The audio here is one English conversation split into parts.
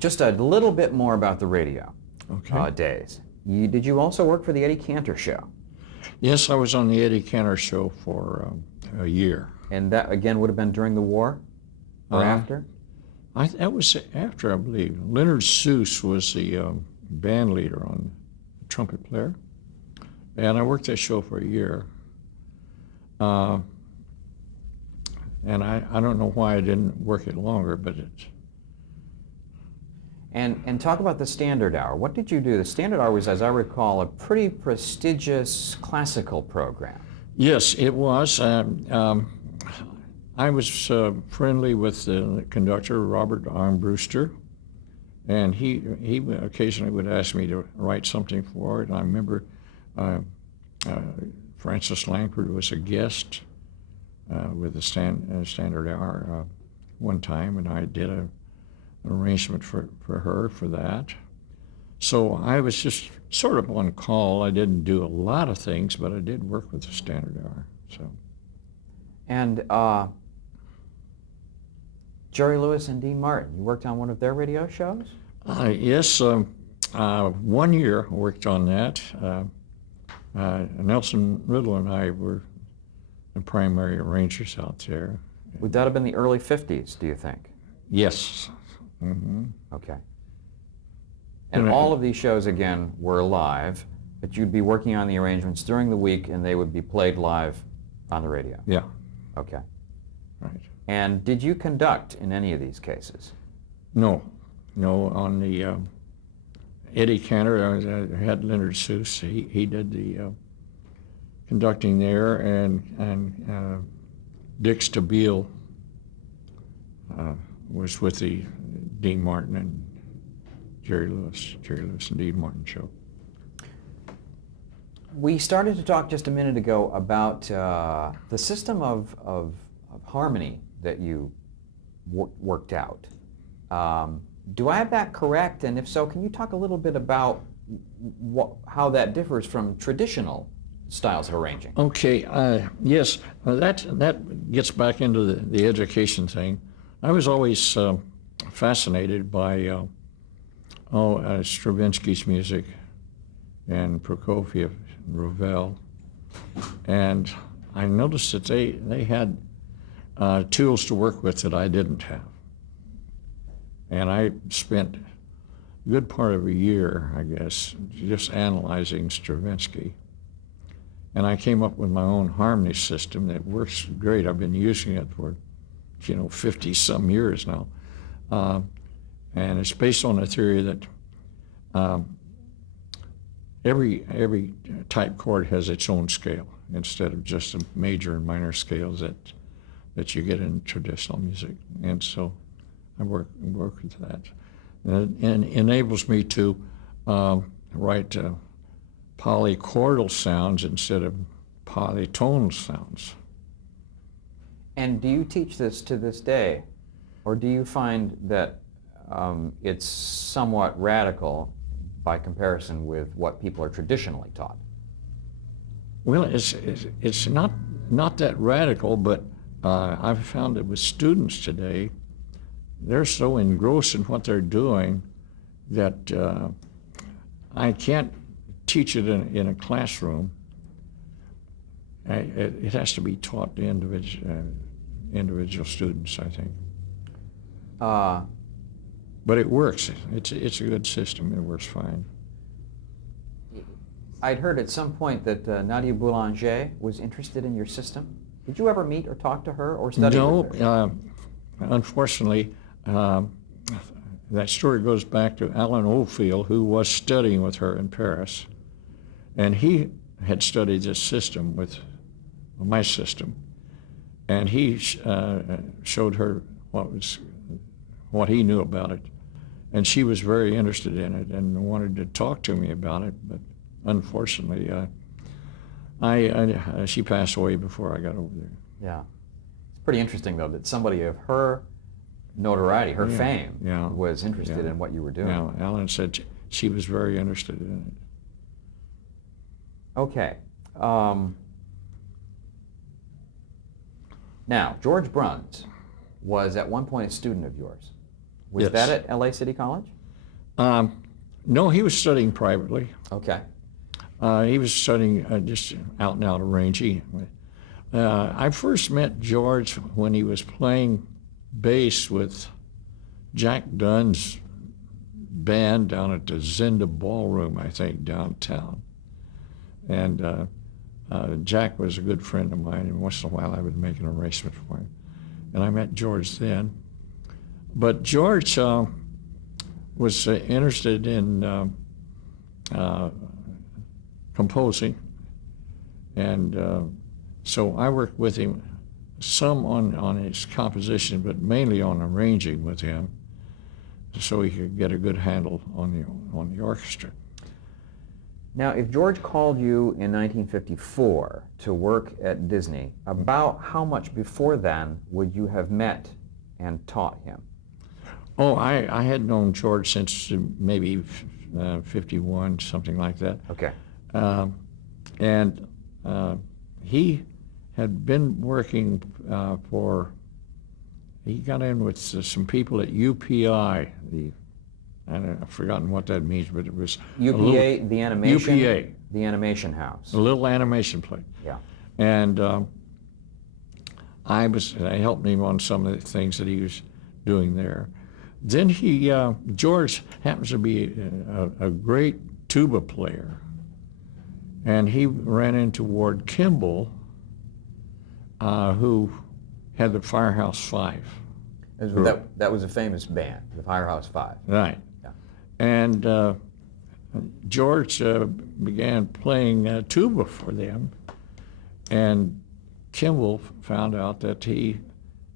Just a little bit more about the radio Okay. days. Did you also work for the Eddie Cantor Show? Yes, I was on the Eddie Cantor Show for a year. And that, again, would have been during the war or after? That was after, I believe. Leonard Seuss was the band leader on the trumpet player. And I worked that show for a year. And I don't know why I didn't work it longer, but it's... And talk about the Standard Hour. What did you do? The Standard Hour was, as I recall, a pretty prestigious classical program. Yes, it was. I was friendly with the conductor, Robert Armbruster, and he occasionally would ask me to write something for it. And I remember Francis Langford was a guest with the Standard Hour one time, and I did an arrangement for her for that. So I was just sort of on call. I didn't do a lot of things, but I did work with the Standard Hour. So. And Jerry Lewis and Dean Martin, you worked on one of their radio shows? Yes, 1 year I worked on that. Nelson Riddle and I were the primary arrangers out there. Would that have been the early 50s, do you think? Yes. Mm-hmm. Okay. And all of these shows, again, were live, but you'd be working on the arrangements during the week and they would be played live on the radio? Yeah. Okay. Right. And did you conduct in any of these cases? No. On the Eddie Cantor, I had Leonard Seuss. He did the conducting there, and Dick Stabile was with the Dean Martin and Jerry Lewis and Dean Martin show. We started to talk just a minute ago about the system of harmony that you worked out. Do I have that correct? And if so, can you talk a little bit about how that differs from traditional styles of arranging? Okay, yes, that gets back into the education thing. I was always fascinated by Stravinsky's music and Prokofiev and Ravel, and I noticed that they had tools to work with that I didn't have. And I spent a good part of a year, I guess, just analyzing Stravinsky. And I came up with my own harmony system that works great. I've been using it for, 50-some years now. And it's based on a theory that every type chord has its own scale instead of just the major and minor scales that you get in traditional music. And so I work with that. And it enables me to write polychordal sounds instead of polytonal sounds. And do you teach this to this day? Or do you find that it's somewhat radical by comparison with what people are traditionally taught? Well, it's not that radical, but I've found that with students today, they're so engrossed in what they're doing that I can't teach it in a classroom. It has to be taught to individual students, I think. But it works. It's a good system. It works fine. I'd heard at some point that Nadia Boulanger was interested in your system. Did you ever meet or talk to her or study with her? No, unfortunately, that story goes back to Alan Oldfield, who was studying with her in Paris. And he had studied this system with my system. And he showed her what he knew about it. And she was very interested in it and wanted to talk to me about it. But unfortunately, she passed away before I got over there. Yeah. It's pretty interesting, though, that somebody of her notoriety, her fame, was interested in what you were doing. Yeah, Alan said she was very interested in it. Okay. Now, George Bruns was at one point a student of yours. Was Yes. that at LA City College? No, he was studying privately. Okay. He was studying just out and out arranging. I first met George when he was playing bass with Jack Dunn's band down at the Zinda Ballroom, I think, downtown. And Jack was a good friend of mine, and once in a while I would make an arrangement for him. And I met George then. But George was interested in composing, and so I worked with him some on his composition, but mainly on arranging with him, so he could get a good handle on the orchestra. Now, if George called you in 1954 to work at Disney, about how much before then would you have met and taught him? Oh, I had known George since maybe 51, something like that. Okay. And he had been working he got in with some people at UPI, I've forgotten what that means, but it was UPA, the animation? UPA. The animation house. A little animation place. Yeah. And I helped him on some of the things that he was doing there. Then George happens to be a great tuba player, and he ran into Ward Kimball, who had the Firehouse Five. That was a famous band, the Firehouse Five. Right. Yeah. And George began playing tuba for them, and Kimball found out that he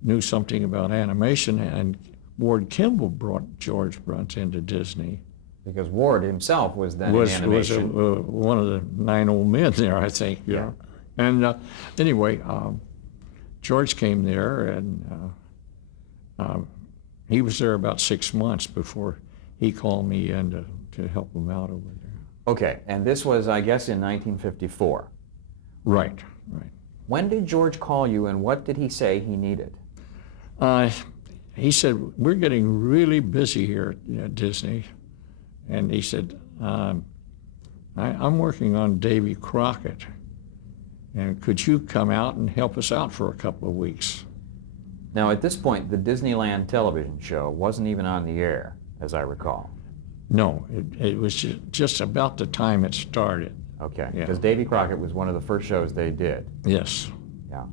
knew something about animation, and Ward Kimball brought George Brunt into Disney. Because Ward himself was then in animation. Was one of the 9 old men there, I think. Yeah. And anyway, George came there, and he was there about 6 months before he called me in to help him out over there. Okay, and this was, I guess, in 1954. Right. When did George call you, and what did he say he needed? He said, "We're getting really busy here at Disney." And he said, I'm working on Davy Crockett, and could you come out and help us out for a couple of weeks? Now, at this point, the Disneyland television show wasn't even on the air, as I recall. No, it was just about the time it started. Okay, Yeah. because Davy Crockett was one of the first shows they did. Yes. Yeah.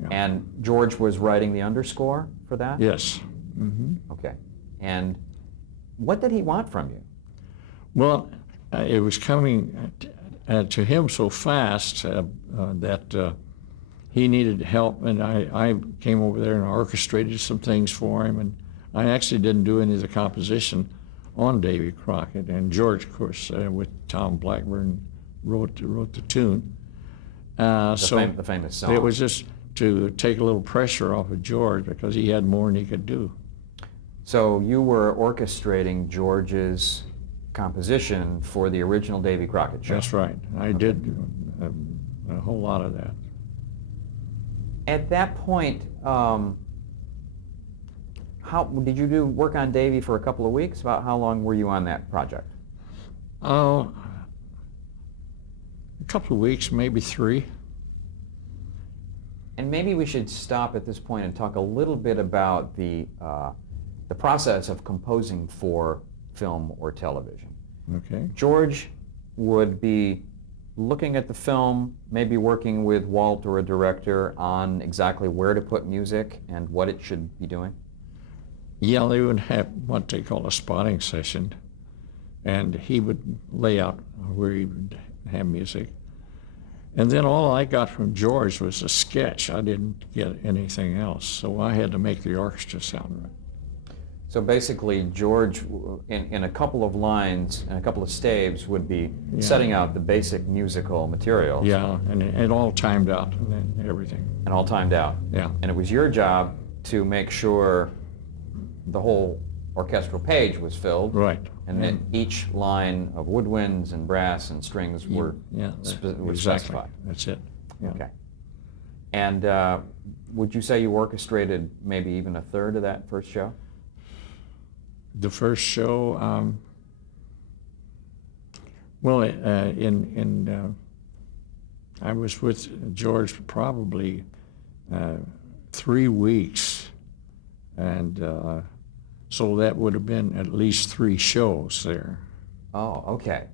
Yeah. And George was writing the underscore for that? Yes. Mm-hmm. Okay. And what did he want from you? Well, it was coming to him so fast that he needed help, and I came over there and orchestrated some things for him, and I actually didn't do any of the composition on Davy Crockett, and George, of course, with Tom Blackburn, wrote the tune. The famous song. It was just to take a little pressure off of George, because he had more than he could do. So you were orchestrating George's composition for the original Davy Crockett show? That's right. I did a whole lot of that. At that point, how did you do work on Davy for a couple of weeks? About how long were you on that project? Oh, a couple of weeks, maybe 3. And maybe we should stop at this point and talk a little bit about the process of composing for film or television. Okay. George would be looking at the film, maybe working with Walt or a director on exactly where to put music and what it should be doing. Yeah, they would have what they call a spotting session, and he would lay out where he would have music. And then all I got from George was a sketch. I didn't get anything else, so I had to make the orchestra sound right. So basically, George, in a couple of lines and a couple of staves, would be setting out the basic musical materials. Yeah, and it all timed out and everything. And all timed out. Yeah. And it was your job to make sure the whole orchestral page was filled. Right. And that each line of woodwinds and brass and strings were, exactly. specified. That's it. Yeah. Okay. And would you say you orchestrated maybe even a third of that first show? The first show, well, I was with George probably 3 weeks, and so that would have been at least 3 shows there. Oh, okay.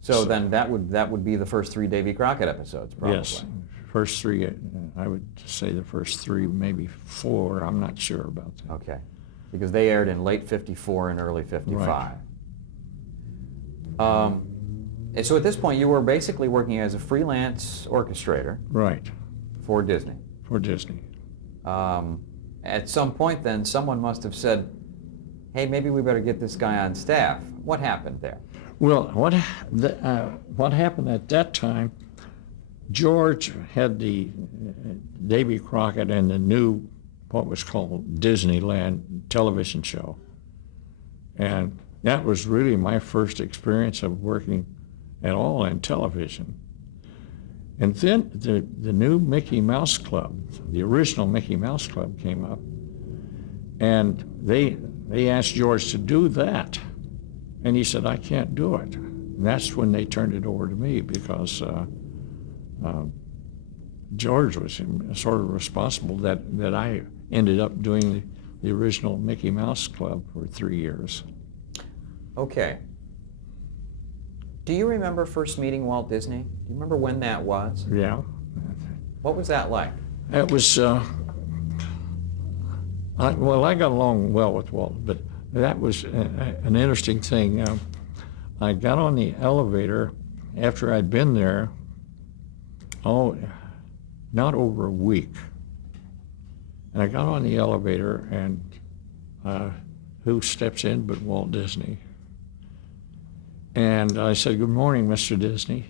So then that would be the first 3 Davy Crockett episodes, probably. Yes, first 3. I would say the first 3, maybe 4. I'm not sure about that. Okay, because they aired in late '54 and early '55. Right. And so at this point, you were basically working as a freelance orchestrator Right, for Disney. for Disney. At some point, then, someone must have said, "Hey, maybe we better get this guy on staff." What happened there? Well, what happened at that time, George had the Davy Crockett and the new, what was called Disneyland television show. And that was really my first experience of working at all in television. And then the new Mickey Mouse Club, the original Mickey Mouse Club came up, and they asked George to do that. And he said, "I can't do it." And that's when they turned it over to me, because George was sort of responsible that I ended up doing the original Mickey Mouse Club for 3 years. Okay. Do you remember first meeting Walt Disney? Do you remember when that was? Yeah. What was that like? It was, I got along well with Walt, but that was an interesting thing. I got on the elevator after I'd been there, not over a week. And I got on the elevator, and who steps in but Walt Disney? And I said, "Good morning, Mr. Disney."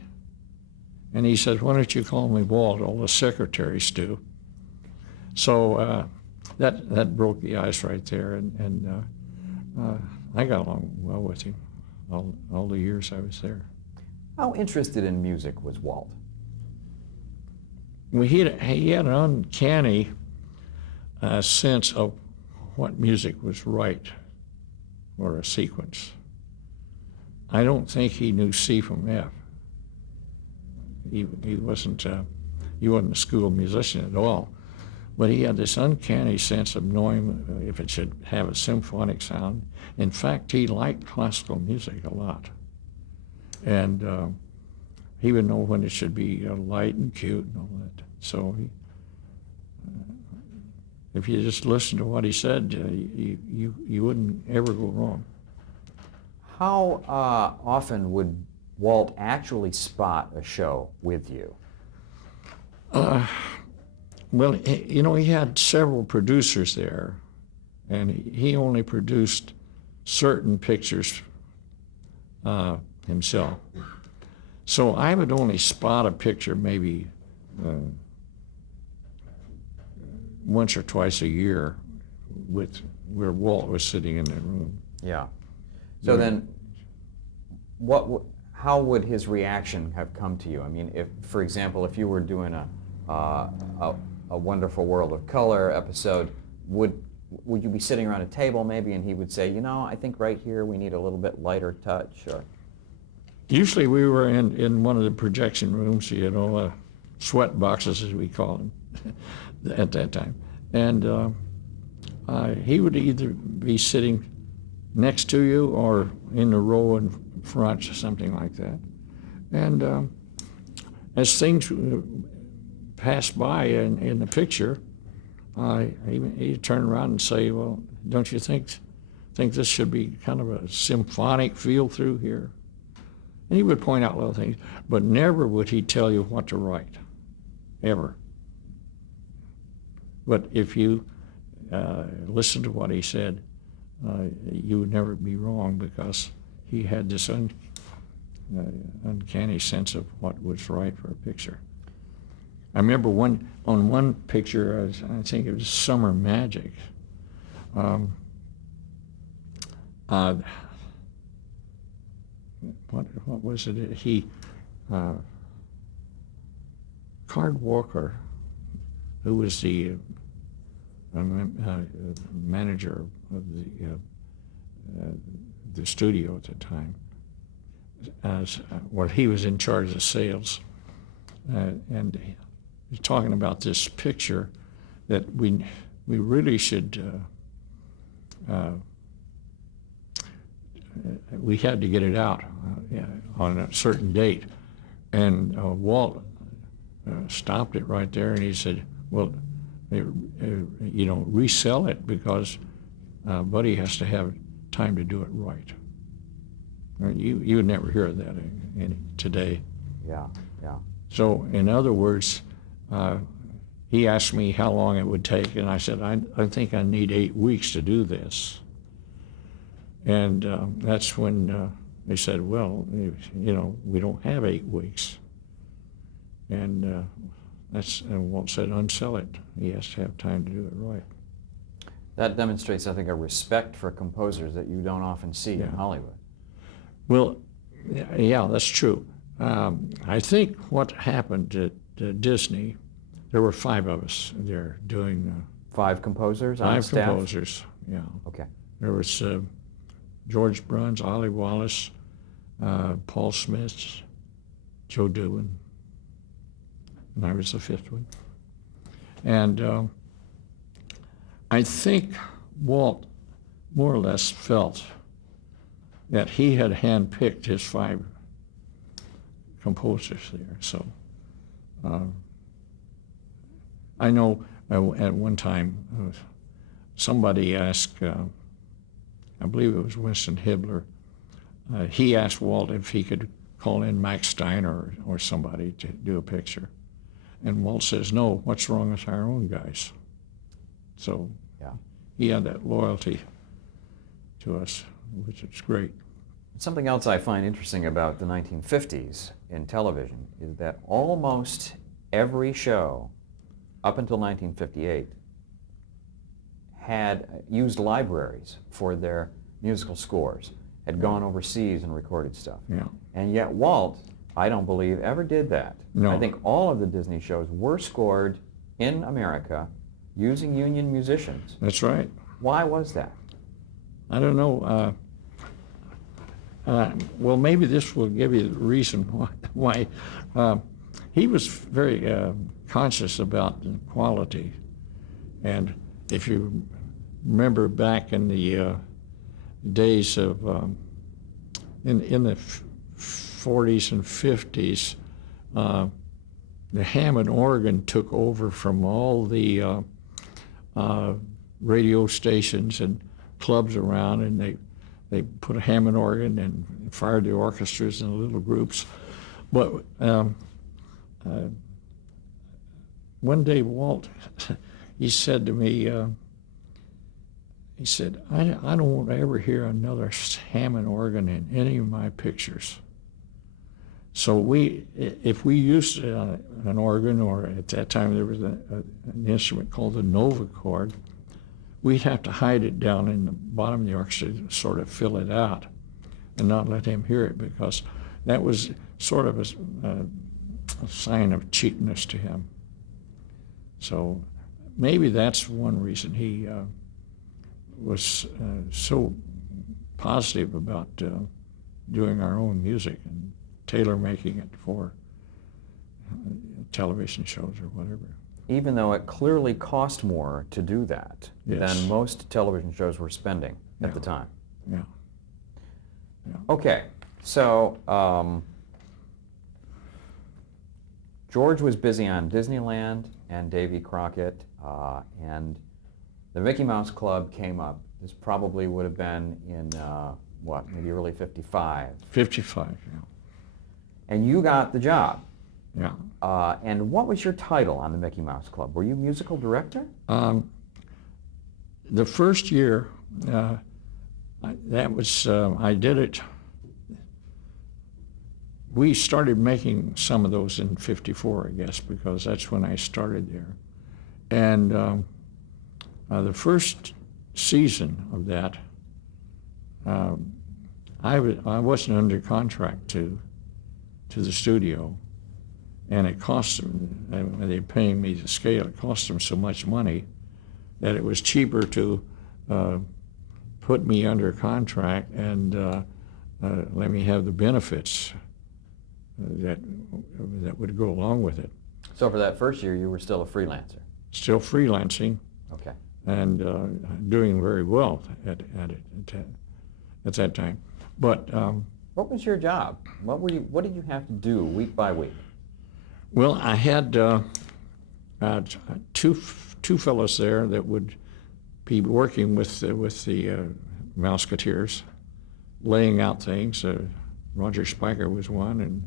And he said, "Why don't you call me Walt? All the secretaries do." So that broke the ice right there, and I got along well with him all the years I was there. How interested in music was Walt? Well, he had an uncanny sense of what music was right for a sequence. I don't think he knew C from F. He wasn't a school musician at all, but he had this uncanny sense of knowing if it should have a symphonic sound. In fact, he liked classical music a lot, and he would know when it should be light and cute and all that. So if you just listen to what he said, you wouldn't ever go wrong. How often would Walt actually spot a show with you? Well, he had several producers there, and he only produced certain pictures himself. So I would only spot a picture maybe once or twice a year where Walt was sitting in the room. Yeah. So then, how would his reaction have come to you? I mean, if, for example, if you were doing a Wonderful World of Color episode, would you be sitting around a table maybe, and he would say, I think right here we need a little bit lighter touch? Or usually we were in one of the projection rooms, sweat boxes as we call them at that time, and he would either be sitting next to you or in the row in front, something like that. And as things passed by in the picture, he'd turn around and say, "Well, don't you think this should be kind of a symphonic feel through here?" And he would point out little things, but never would he tell you what to write, ever. But if you listen to what he said, you would never be wrong, because he had this uncanny sense of what was right for a picture. I remember on one picture, I think it was Summer Magic. What was it? Card Walker, who was the manager of the the studio at the time. Well, he was in charge of sales, and he's talking about this picture that we really should. We had to get it out on a certain date, and Walt stopped it right there, and he said, "Well, resell it because Buddy has to have time to do it right." You would never hear of that today. Yeah, yeah. So, in other words, he asked me how long it would take, and I said, I think I need 8 weeks to do this. And that's when they said, well, we don't have 8 weeks. And Walt said, unsell it. He has to have time to do it right. That demonstrates, I think, a respect for composers that you don't often see in Hollywood. Well, yeah, that's true. I think what happened at Disney, there were 5 of us there doing... 5 composers on 5 staff? composers, yeah. Okay. There was George Bruns, Ollie Wallace, Paul Smith, Joe Dubin, and I was the 5th one. And I think Walt more or less felt that he had handpicked his 5 composers there. So I know at one time somebody asked, I believe it was Winston Hibbler, he asked Walt if he could call in Max Steiner or somebody to do a picture. And Walt says, no, what's wrong with our own guys? So he had that loyalty to us, which is great. Something else I find interesting about the 1950s in television is that almost every show up until 1958 had used libraries for their musical scores, had gone overseas and recorded stuff. Yeah. And yet Walt, I don't believe, ever did that. No. I think all of the Disney shows were scored in America using union musicians. That's right. Why was that? I don't know. Well, maybe this will give you the reason why. He was very conscious about the quality. And if you remember back in the days of, in the 40s and 50s, the Hammond organ took over from all the radio stations and clubs around, and they put a Hammond organ and fired the orchestras into little groups. But one day Walt, he said to me, he said, I don't want to ever hear another Hammond organ in any of my pictures. So if we used an organ, or at that time there was an instrument called the Nova chord, we'd have to hide it down in the bottom of the orchestra to sort of fill it out and not let him hear it, because that was sort of a sign of cheapness to him. So maybe that's one reason he was so positive about doing our own music and tailor-making it for television shows or whatever. Even though it clearly cost more to do that than most television shows were spending at the time. Yeah. Okay, so George was busy on Disneyland and Davy Crockett, and the Mickey Mouse Club came up. This probably would have been in, maybe early 55. 55, yeah. And you got the job. Yeah. And what was your title on the Mickey Mouse Club? Were you musical director? The first year, I did it. We started making some of those in 54, I guess, because that's when I started there. And the first season of that, I wasn't under contract to the studio, and it cost them, they were paying me the scale, it cost them so much money that it was cheaper to put me under contract and let me have the benefits that would go along with it. So for that first year, you were still a freelancer? Still freelancing Okay. and doing very well at that time. But What was your job? What did you have to do week by week? well, I had two fellows there that would be working with the Mouseketeers, laying out things. Roger Spiker was one,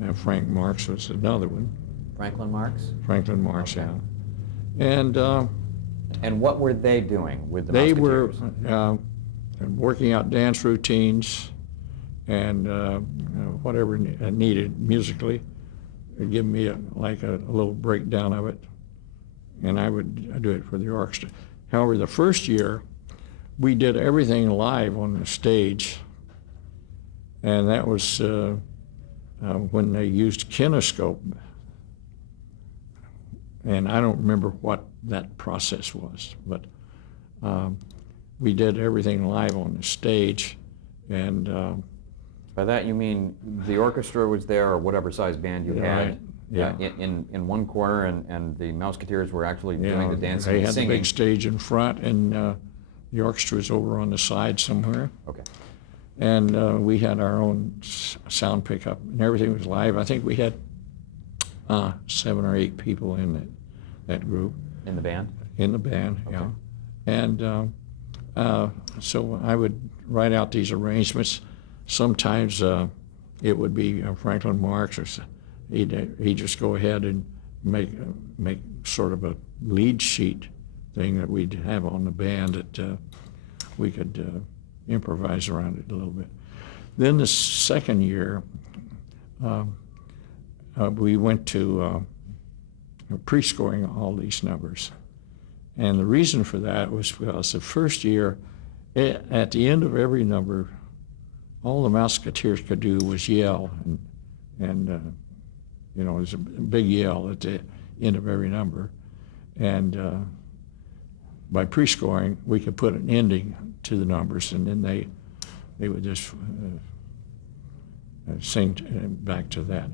and Frank Marks was another one. Franklin Marks? Franklin Marks, Okay. yeah. And what were they doing with the they were Mouseketeers? working out dance routines and whatever needed musically. They'd give me a little breakdown of it, and I would do it for the orchestra. However, the first year, we did everything live on the stage, and that was when they used kinescope. And I don't remember what that process was, but we did everything live on the stage, and By that you mean the orchestra was there, or whatever size band you had, right, yeah. in one corner, and the Mouseketeers were actually doing the dancing they and had singing. the big stage in front, and the orchestra was over on the side somewhere. Okay. And we had our own sound pickup, and everything was live. I think we had 7 or 8 people in that group. In the band? In the band, Okay. yeah. And so I would write out these arrangements. Sometimes it would be Franklin Marks, or he'd just go ahead and make sort of a lead sheet thing that we'd have on the band that we could improvise around it a little bit. Then the second year, we went to pre-scoring all these numbers. And the reason for that was because the first year, at the end of every number, all the Mouseketeers could do was yell, and it was a big yell at the end of every number. And by pre-scoring, we could put an ending to the numbers, and then they would just sing back to that,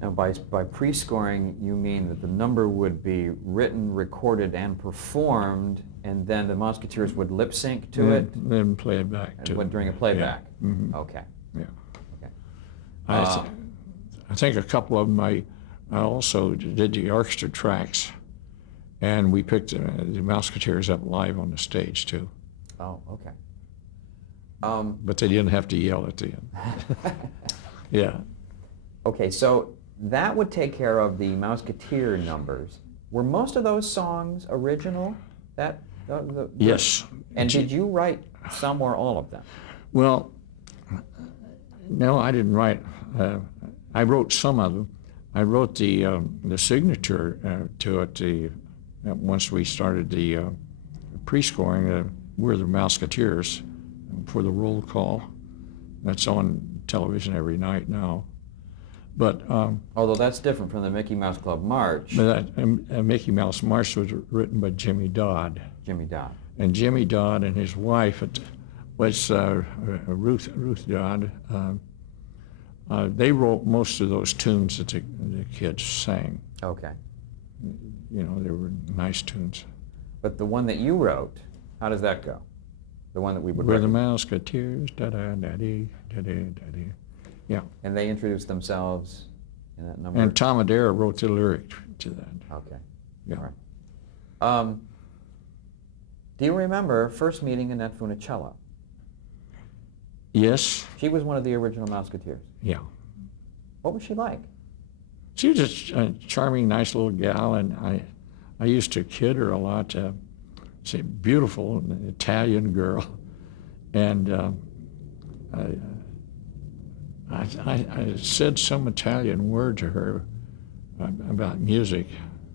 Now, by pre-scoring, you mean that the number would be written, recorded, and performed, and then the Mouseketeers would lip sync to it? Then play it back During a playback? Yeah. Mm-hmm. Okay. Yeah. Okay. I think a couple of them I also did the orchestra tracks, and we picked the Mouseketeers up live on the stage too. Oh, okay. But they didn't have to yell at the end. Yeah. Okay, so that would take care of the Mouseketeer numbers. Were most of those songs original? Yes. And did you write some or all of them? Well, no, I didn't write. I wrote some of them. I wrote the signature to it. Once we started the pre-scoring, we're the Mouseketeers for the roll call. That's on television every night now. But although that's different from the Mickey Mouse Club March. But Mickey Mouse March was written by Jimmy Dodd. Jimmy Dodd. And Jimmy Dodd and his wife was Ruth Dodd. They wrote most of those tunes that the kids sang. Okay. They were nice tunes. But the one that you wrote, how does that go? The one that we would We're the recognize. Mouseketeers, da-da-da-dee, da-da-da-dee. Yeah. And they introduced themselves in that number? And Tom Adair wrote the lyric to that. Okay. Yeah. All right. Do you remember first meeting Annette Funicello? Yes. She was one of the original Mouseketeers. Yeah. What was she like? She was a charming, nice little gal, and I used to kid her a lot. She's a beautiful Italian girl, and I said some Italian word to her about music,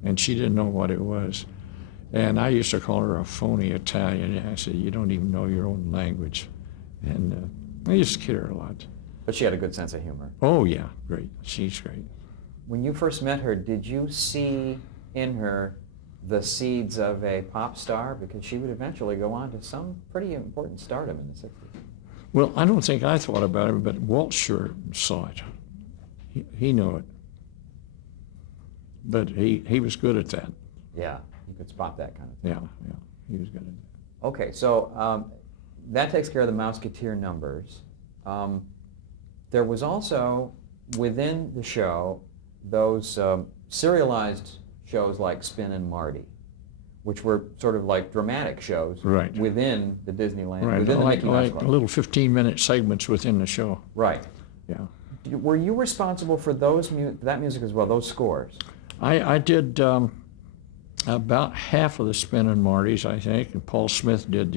and she didn't know what it was. And I used to call her a phony Italian. I said, "You don't even know your own language." And I used to kid her a lot. But she had a good sense of humor. Oh, yeah, great. She's great. When you first met her, did you see in her the seeds of a pop star? Because she would eventually go on to some pretty important stardom in the 60s. Well, I don't think I thought about it, but Walt sure saw it. He knew it. But he was good at that. Yeah, you could spot that kind of thing. Yeah, he was good at that. Okay, so that takes care of the Mouseketeer numbers. There was also, within the show, those serialized shows like Spin and Marty, which were sort of like dramatic shows Right. within the Disneyland, Right, within the Mickey Mouse like Club. little 15-minute segments within the show. Right. Yeah. Were you responsible for that music as well, those scores? I did about half of the Spin and Marty's, I think, and Paul Smith did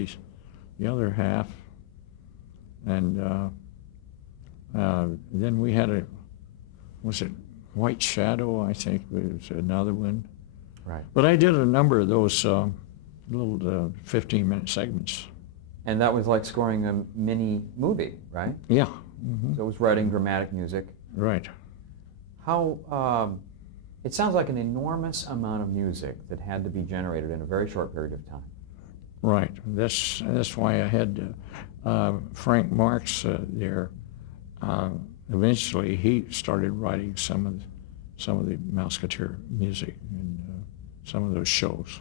the other half. And then we had was it White Shadow, I think was another one. Right. But I did a number of those little 15-minute segments. And that was like scoring a mini movie, right? Yeah. So it was writing dramatic music. Right. How, it sounds like an enormous amount of music that had to be generated in a very short period of time. Right. That's why I had Frank Marks there. Eventually, he started writing some of the Mouseketeer music and some of those shows.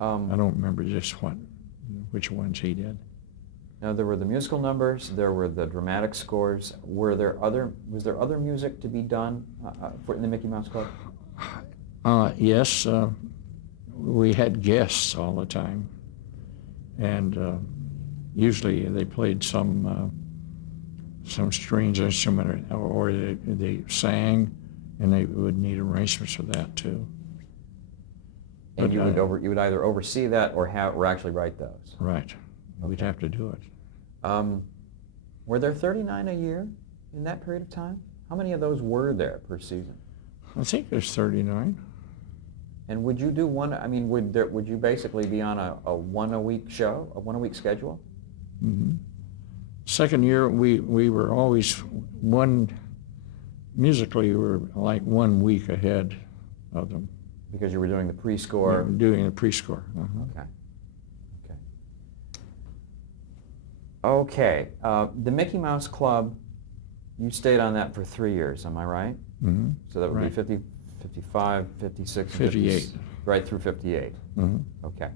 I don't remember just which ones he did. Now there were the musical numbers, there were the dramatic scores. Was there other music to be done in the Mickey Mouse Club? Yes, we had guests all the time, and usually they played some strange instrument, or they sang, and they would need arrangements for that too. And But, you would either oversee that or actually write those. Right, we'd have to do it. Were there 39 a year in that period of time? How many of those were there per season? I think there's 39. And would you do one? I mean, would you basically be on a one-a-week show, a one-a-week schedule? Mm-hmm. Second year, we were always musically, we were like 1 week ahead of them. Because you were doing the pre-score? Doing the pre-score. Okay. Okay. The Mickey Mouse Club, you stayed on that for 3 years, am I right? Mm-hmm. So that would Right. be 50, 55, 56, 58. Right through 58. Mm-hmm. Okay.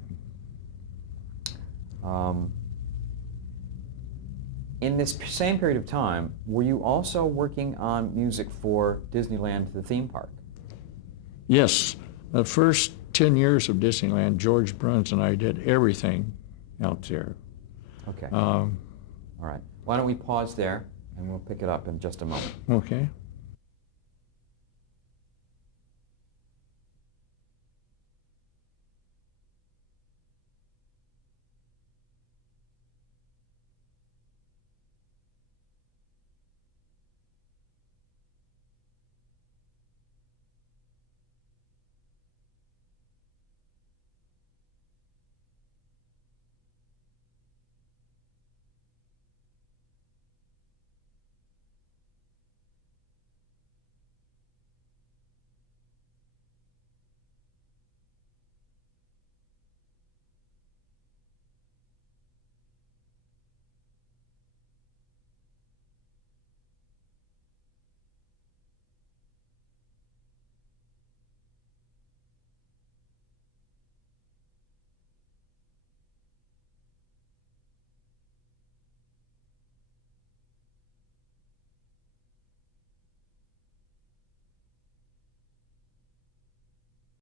In this same period of time, were you also working on music for Disneyland, the theme park? Yes. The first 10 years of Disneyland, George Bruns and I did everything out there. Okay. All right. Why don't we pause there, and we'll pick it up in just a moment. Okay.